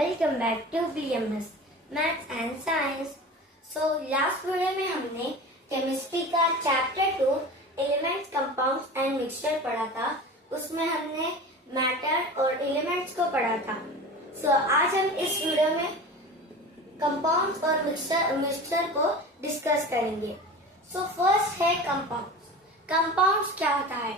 Welcome back to BMS maths and science. So last video में हमने chemistry का chapter 2 elements, compounds and mixture पढ़ा था। उसमें हमने मैटर और एलिमेंट्स को पढ़ा था। सो आज हम इस वीडियो में कंपाउंड्स और मिक्सचर को डिस्कस करेंगे। सो फर्स्ट है कंपाउंड्स। कंपाउंड्स क्या होता है?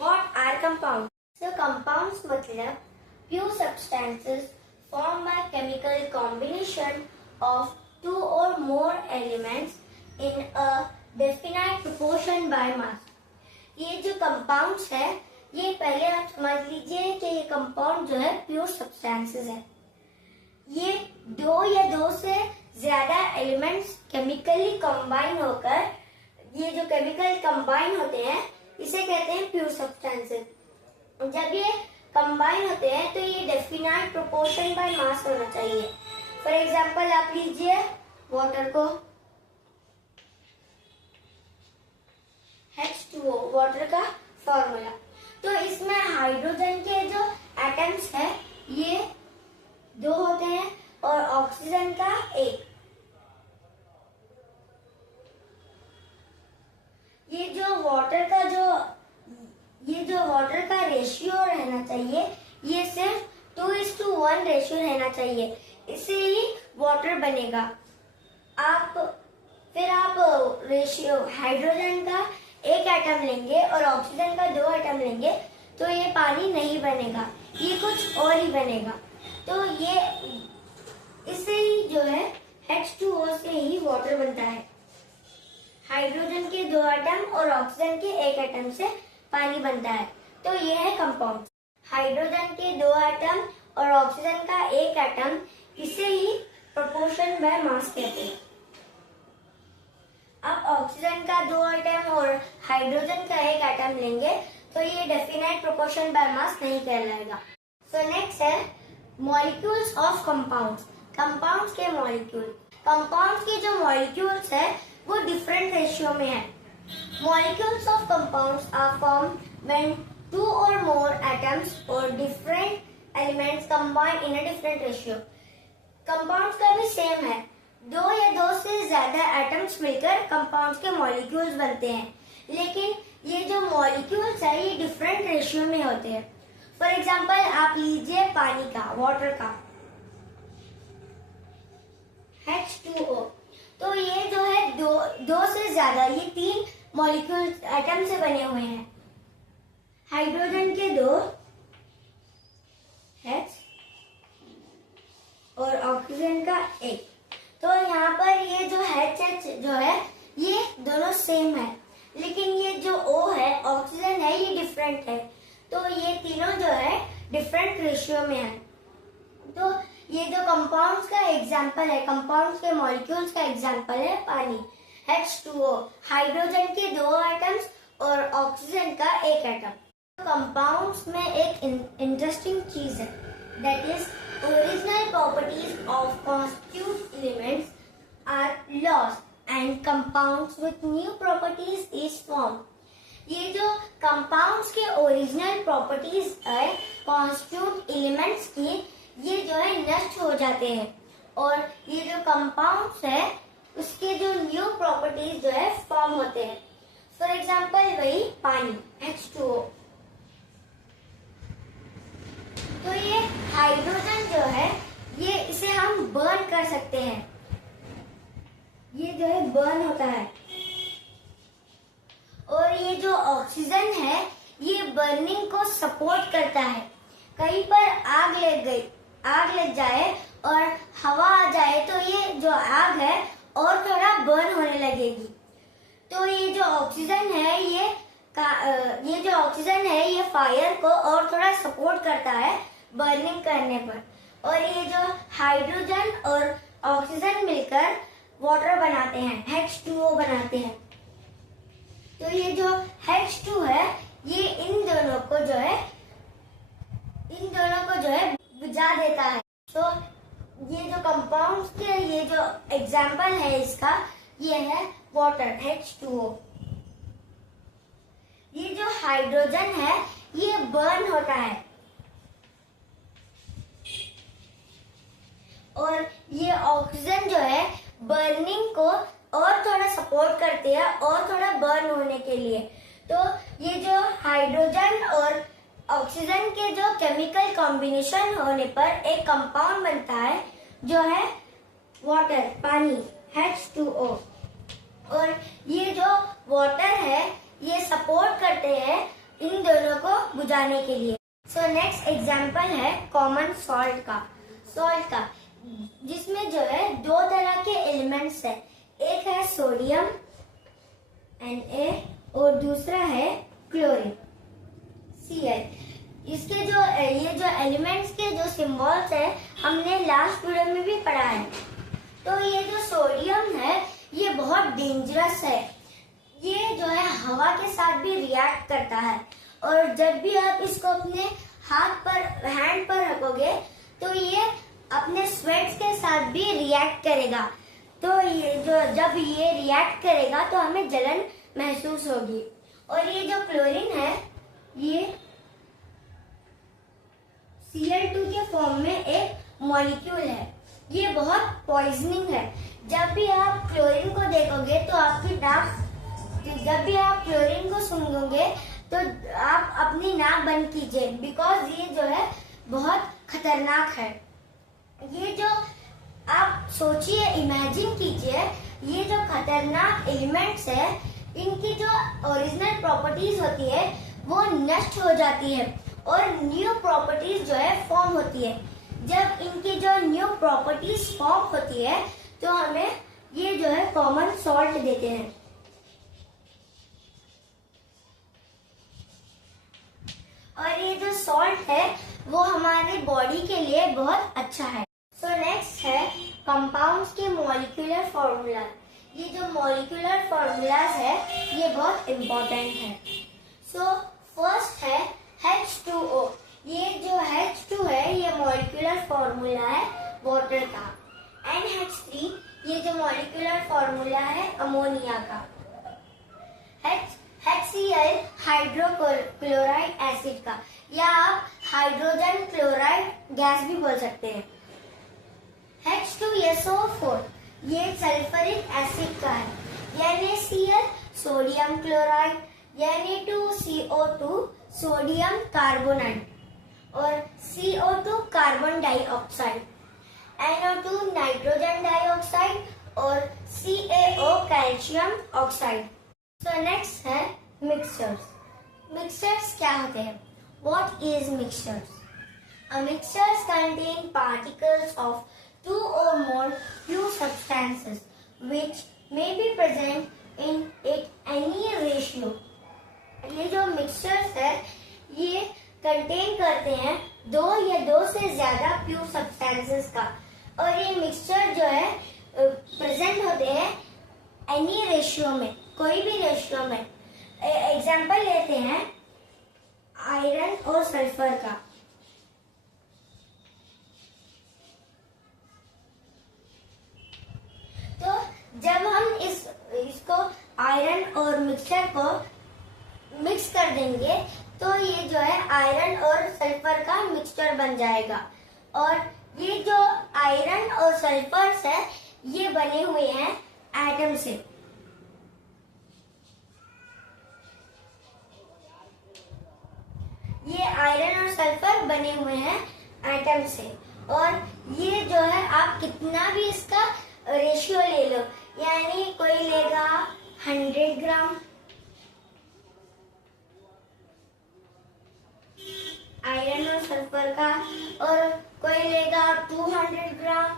What are compounds? So compounds मतलब pure substances formed by chemical combination of two or more elements in a definite proportion by mass। ये जो compounds है, ये पहले आप समझ लीजिए कि ये compound जो है pure substances है। ये दो या दो से ज्यादा elements chemically combine होकर, ये जो chemical combine होते हैं इसे कहते हैं pure substances। जब ये कंबाइन होते हैं तो ये डेफिनाइट प्रोपोर्शन बाय मास होना चाहिए। फॉर एग्जांपल आप लीजिए वाटर को, H2O वाटर का फॉर्मूला। तो इसमें हाइड्रोजन के जो एटम्स है ये 2 होते हैं और ऑक्सीजन का 1। ये जो वाटर का रेशियो रहना चाहिए, ये सिर्फ 2:1 रेशियो रहना चाहिए, इससे ही वाटर बनेगा। आप रेशियो हाइड्रोजन का 1 एटम लेंगे और ऑक्सीजन का 2 एटम लेंगे तो ये पानी नहीं बनेगा, ये कुछ और ही बनेगा। तो ये इससे ही जो है H2O से ही वाटर बनता है। हाइड्रोजन के 2 एटम और ऑक्सीजन के 1 एटम से पानी बनता है। तो ये है कंपाउंड। हाइड्रोजन के 2 एटम और ऑक्सीजन का 1 एटम, इसे ही प्रोपोर्शन बाय मास कहते हैं। अब ऑक्सीजन का 2 एटम और हाइड्रोजन का 1 एटम लेंगे तो ये डेफिनाइट प्रोपोर्शन बाय मास नहीं कहलाएगा। सो नेक्स्ट है मॉलिक्यूल्स ऑफ कंपाउंड्स। कंपाउंड्स के मॉलिक्यूल। कंपाउंड्स के जो मॉलिक्यूल्स है वो डिफरेंट रेशियो में है। Molecules of compounds are formed when 2 or more atoms or different elements combine in a different ratio। Compounds का भी सेम है, 2 या 2 से ज्यादा एटम्स मिलकर कंपाउंड्स के मॉलिक्यूल्स बनते हैं, लेकिन ये जो मॉलिक्यूल्स है ये डिफरेंट रेशियो में होते हैं। फॉर एग्जाम्पल आप लीजिए पानी का, वाटर का H2O। तो ये जो है दो से ज्यादा, ये 3 मॉलिक्यूल एटम से बने हुए हैं। हाइड्रोजन के 2 H और ऑक्सीजन का 1। तो यहाँ पर ये जो H जो है ये दोनों सेम है, लेकिन ये जो O है, ऑक्सीजन है, ये डिफरेंट है। तो ये तीनों जो है डिफरेंट रेशियो में है। तो ये जो कंपाउंड्स का एग्जाम्पल है, कंपाउंड्स के मॉलिक्यूल्स का एग्जाम्पल है पानी, H2O, हाइड्रोजन के 2 एटम्स और ऑक्सीजन का 1 एटम। कंपाउंड्स में एक इंटरेस्टिंग चीज है, that is original properties of constitute elements are lost and compounds with new properties is form. ये जो कंपाउंड्स के ओरिजिनल प्रॉपर्टीज है कॉन्स्टिट्यूट एलिमेंट्स की, ये जो है नष्ट हो जाते हैं और ये जो कंपाउंड्स है उसके जो न्यू प्रॉपर्टीज जो है फॉर्म होते हैं। फॉर एग्जाम्पल वही पानी H2O। तो ये हाइड्रोजन जो है ये इसे हम बर्न कर सकते हैं, ये जो है बर्न होता है। और ये जो ऑक्सीजन है ये बर्निंग को सपोर्ट करता है। कहीं पर आग लग जाए और हवा आ जाए तो ये जो आग है और थोड़ा बर्न होने लगेगी। तो ये जो ऑक्सीजन है ये फायर को और थोड़ा सपोर्ट करता है बर्निंग करने पर। और ये जो हाइड्रोजन और ऑक्सीजन मिलकर वाटर बनाते हैं, H2O बनाते हैं। तो ये जो H2 है ये इन दोनों को जो है बुझा देता है। तो ये जो कंपाउंड्स के ये जो एग्जाम्पल है इसका, ये है वाटर H2O। ये जो हाइड्रोजन है ये बर्न होता है, और ये ऑक्सीजन जो है बर्निंग को और थोड़ा सपोर्ट करती है और थोड़ा बर्न होने के लिए। तो ये जो हाइड्रोजन और ऑक्सीजन के जो केमिकल कॉम्बिनेशन होने पर एक कंपाउंड बनता है जो है वाटर, पानी, H2O। और ये जो वाटर है ये सपोर्ट करते हैं इन दोनों को बुझाने के लिए। सो नेक्स्ट एग्जांपल है कॉमन सॉल्ट का, जिसमें जो है दो तरह के एलिमेंट्स है, एक है सोडियम Na और दूसरा है क्लोरीन Cl। इसके जो ये जो एलिमेंट्स के जो सिंबल्स है हमने लास्ट वीडियो में भी पढ़ा है। तो ये जो सोडियम है ये बहुत डेंजरस है, ये जो है हवा के साथ भी रिएक्ट करता है और जब भी आप इसको अपने हैंड पर रखोगे तो ये अपने स्वेट्स के साथ भी रिएक्ट करेगा। तो ये जब ये रिएक्ट करेगा तो हमें जलन महसूस होगी। और ये जो क्लोरीन है ये Cl2 के फॉर्म में एक मॉलिक्यूल है, ये बहुत पॉइजनिंग है। जब भी आप क्लोरीन को देखोगे तो जब भी आप क्लोरीन को सूंघोगे तो आप अपनी नाक बंद कीजिए, बिकॉज ये जो है बहुत खतरनाक है। ये जो आप सोचिए, इमेजिन कीजिए, ये जो खतरनाक एलिमेंट्स है इनकी जो ओरिजिनल प्रॉपर्टीज होती है वो नष्ट हो जाती है और न्यू प्रॉपर्टीज जो है फॉर्म होती है। जब इनकी जो न्यू प्रॉपर्टीज फॉर्म होती है तो हमें ये जो है कॉमन सॉल्ट देते हैं। और ये जो सॉल्ट है वो हमारे बॉडी के लिए बहुत अच्छा है। सो नेक्स्ट है कंपाउंड्स के मॉलिक्यूलर फॉर्मूला। ये जो मॉलिक्यूलर फॉर्मूलाज है ये बहुत इम्पोर्टेंट है। सो फर्स्ट है H2O। ये जो H2 है ये मॉलिक्यूलर फॉर्मूला है वाटर का। NH3 ये जो मॉलिक्यूलर फॉर्मूला है अमोनिया का। HCl हाइड्रोक्लोराइड एसिड का, या आप हाइड्रोजन क्लोराइड गैस भी बोल सकते हैं। H2SO4 ये सल्फ्यूरिक एसिड का है। NaCl sodium chloride, Na2CO2 sodium carbonate और CO2 carbon dioxide, NO2 nitrogen dioxide और CaO कैल्शियम ऑक्साइड। सो नेक्स्ट है मिक्सचर्स। मिक्सचर्स क्या होते हैं? What is mixtures? A mixtures contain particles of two or more pure substances which may be present in any ratio. ये जो mixtures है ये contain करते हैं दो या दो से ज्यादा प्योर सब्सटेंसेस का, और ये मिक्सचर जो है प्रेजेंट होते हैं एनी रेशियो में, कोई भी रेशियो में। एग्जांपल लेते हैं आयरन और सल्फर का। तो जब हम इसको आयरन और मिक्सचर को मिक्स कर देंगे तो ये जो है आयरन और सल्फर का मिक्सचर बन जाएगा। और ये जो आयरन और सल्फर है ये बने हुए हैं एटम से। ये आयरन और सल्फर बने हुए हैं एटम से, और ये जो है आप कितना भी इसका रेशियो ले लो, यानी कोई लेगा 100 ग्राम आयरन और सल्फर का और कोई लेगा 200 ग्राम।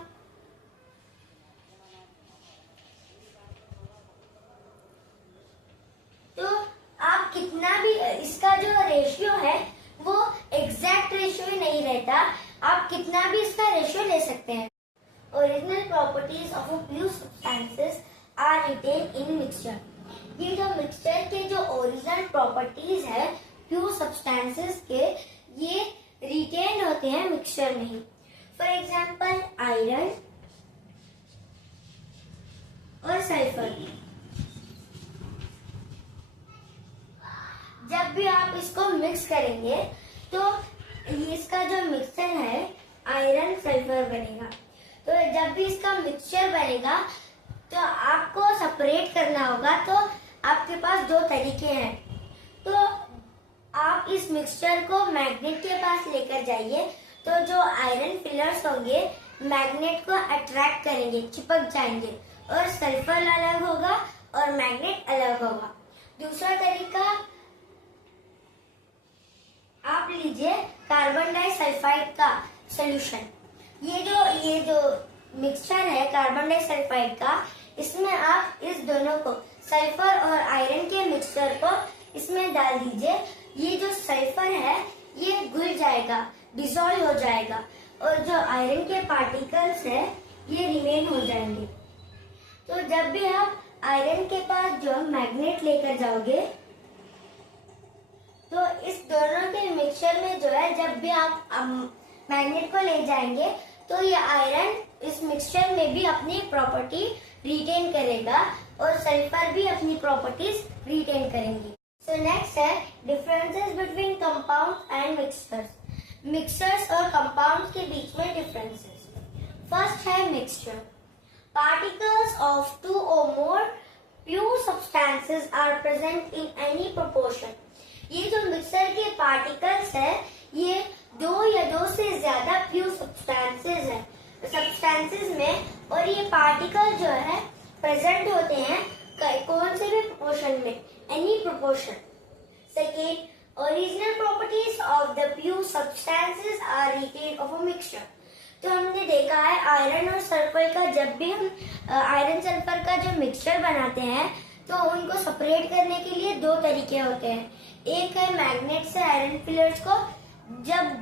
तो आप कितना भी इसका जो रेशियो है वो एग्जैक्ट रेशियो ही नहीं रहता, आप कितना भी इसका रेशियो ले सकते हैं। Original properties of pure substances are retain in mixture. ये जो मिक्सचर के जो ओरिजिनल प्रॉपर्टीज है प्योर सब्सटेंसेस के, ये रिटेन होते हैं मिक्सचर में ही। फॉर एग्जाम्पल आयरन और सल्फर, जब भी आप इसको मिक्स करेंगे तो इसका जो मिक्सचर है आयरन सल्फर बनेगा। तो जब भी इसका मिक्सचर बनेगा तो आपको सेपरेट करना होगा। तो आपके पास दो तरीके हैं। तो आप इस मिक्सचर को मैग्नेट के पास लेकर जाइए, तो जो आयरन फिलर्स होंगे मैग्नेट को अट्रैक्ट करेंगे, चिपक जाएंगे, और सल्फर अलग होगा और मैग्नेट अलग होगा। दूसरा तरीका आप लीजिए कार्बन डाइसल्फाइड का सॉल्यूशन। ये जो मिक्सचर है कार्बन डाइसल्फाइड का, इसमें आप इस दोनों को, सल्फर और आयरन के मिक्सचर को इसमें डाल दीजिए। ये जो सल्फर है ये घुल जाएगा, डिसॉल्व हो जाएगा, और जो आयरन के पार्टिकल्स है ये रिमेन हो जाएंगे। तो जब भी आप आयरन के पास जो मैग्नेट लेकर जाओगे, तो इस दोनों के मिक्सचर में जो है, जब भी आप मैग्नेट को ले जाएंगे तो ये आयरन इस मिक्सचर में भी अपनी प्रॉपर्टी रिटेन करेगा और सल्फर भी अपनी प्रॉपर्टीज रिटेन करेंगी। सो नेक्स्ट है differences between compound and mixtures. Mixtures और कंपाउंड्स के बीच में डिफरेंसेस। फर्स्ट है mixture. Particles of two or more pure substances are present in any proportion. ये जो मिक्सचर के पार्टिकल्स है ये दो या दो से ज्यादा प्योर सब्सटेंसेस में, और ये पार्टिकल जो है प्रेजेंट होते हैं कौन से भी प्रोपोर्शन में, any proportion. Second, original properties of the pure substances are retained of a mixture. तो हमने देखा है आयरन और सल्फर का, जब भी हम आयरन सल्फर का जो मिक्सचर बनाते हैं तो उनको सेपरेट करने के लिए दो तरीके होते हैं। एक है मैग्नेट से आयरन फिलर्स को, जब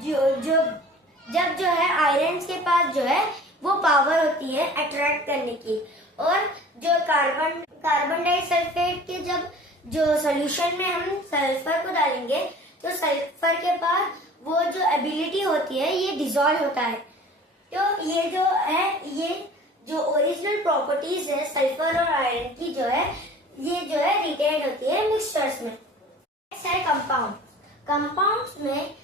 जो है आयरन के पास जो है वो पावर होती है अट्रैक्ट करने की, और जो कार्बन डाइसल्फेट के जब जो सॉल्यूशन में हम सल्फर को डालेंगे तो सल्फर के पास वो जो एबिलिटी होती है ये डिसॉल्व होता है। तो ये जो ओरिजिनल प्रॉपर्टीज है सल्फर और आयरन की ये जो है रिटेन होती है मिक्सचर्स में। नेक्स्ट है कंपाउंड। कंपाउंड्स में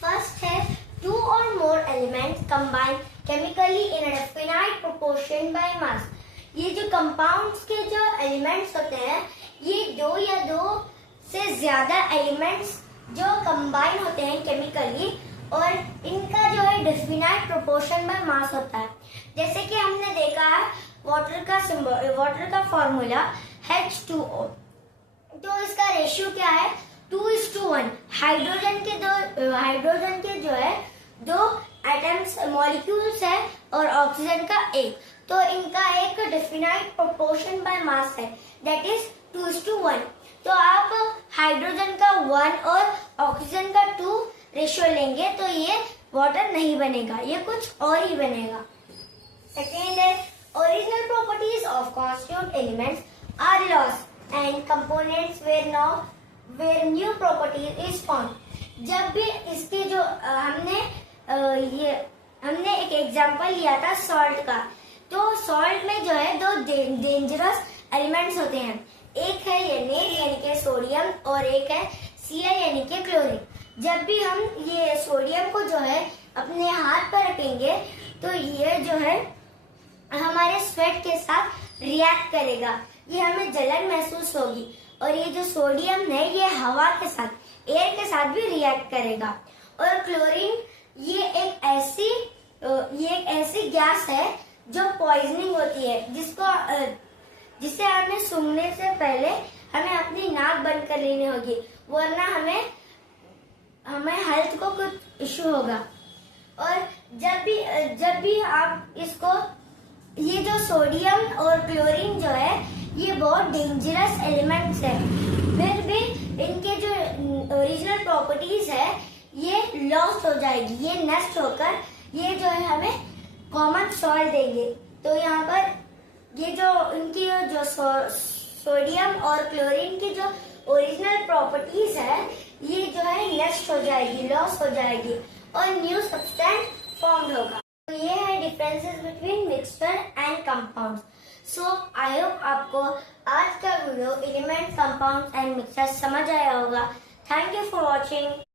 फर्स्ट है to or more elements combine chemically in a definite proportion by mass. ये जो कंपाउंड्स के जो एलिमेंट्स होते हैं ये दो या दो से ज्यादा एलिमेंट्स जो कंबाइन होते हैं केमिकली, और इनका जो है डेफिनाइट प्रोपोर्शन बाय मास होता है। जैसे कि हमने देखा है वाटर का फॉर्मूला H2O, तो इसका रेशियो क्या है 2:1। हाइड्रोजन के जो है दो एटम्स मॉलिक्यूल्स है और ऑक्सीजन का एक, तो इनका एक डेफिनाइट प्रोपोर्शन बाय मास है, दैट इज 2:1। तो आप हाइड्रोजन का 1 और ऑक्सीजन का 2 रेशियो लेंगे तो ये वाटर नहीं बनेगा, ये कुछ और ही बनेगा। सेकेंड है original properties of constituent elements are lost and components where new properties is found. जब भी इसके जो हमने एक एग्जांपल लिया था सॉल्ट का, तो सॉल्ट में जो है दो डेंजरस एलिमेंट्स होते हैं, एक है नेट यानी कि सोडियम और एक है Cl यानी कि क्लोरीन। जब भी हम ये सोडियम को जो है अपने हाथ पर रखेंगे तो ये जो है हमारे स्वेट के साथ रिएक्ट करेगा, ये हमें जलन महसूस होगी, और ये जो सोडियम है ये हवा के साथ, एयर के साथ भी रिएक्ट करेगा। और क्लोरीन ये एक ऐसी गैस है जो पॉइजनिंग होती है, जिसे हमें सूंघने से पहले हमें अपनी नाक बंद कर लेनी होगी, वरना हमें हेल्थ को कुछ इश्यू होगा। और जब भी आप इसको, ये जो सोडियम और क्लोरीन जो है ये बहुत डेंजरस एलिमेंट्स है, फिर भी इनके जो ओरिजिनल प्रॉपर्टीज है ये लॉस्ट हो जाएगी, ये नष्ट होकर ये जो है हमें कॉमन सॉल्ट देंगे। तो यहाँ पर ये जो इनकी जो सोडियम और क्लोरीन की जो ओरिजिनल प्रॉपर्टीज है ये जो है नष्ट हो जाएगी, लॉस हो जाएगी, और न्यू सब्सटेंस फॉर्म होगा। तो ये है differences between mixture and compounds. So I hope आपको आज का video element, compound and mixture समझ आया होगा। Thank you for watching.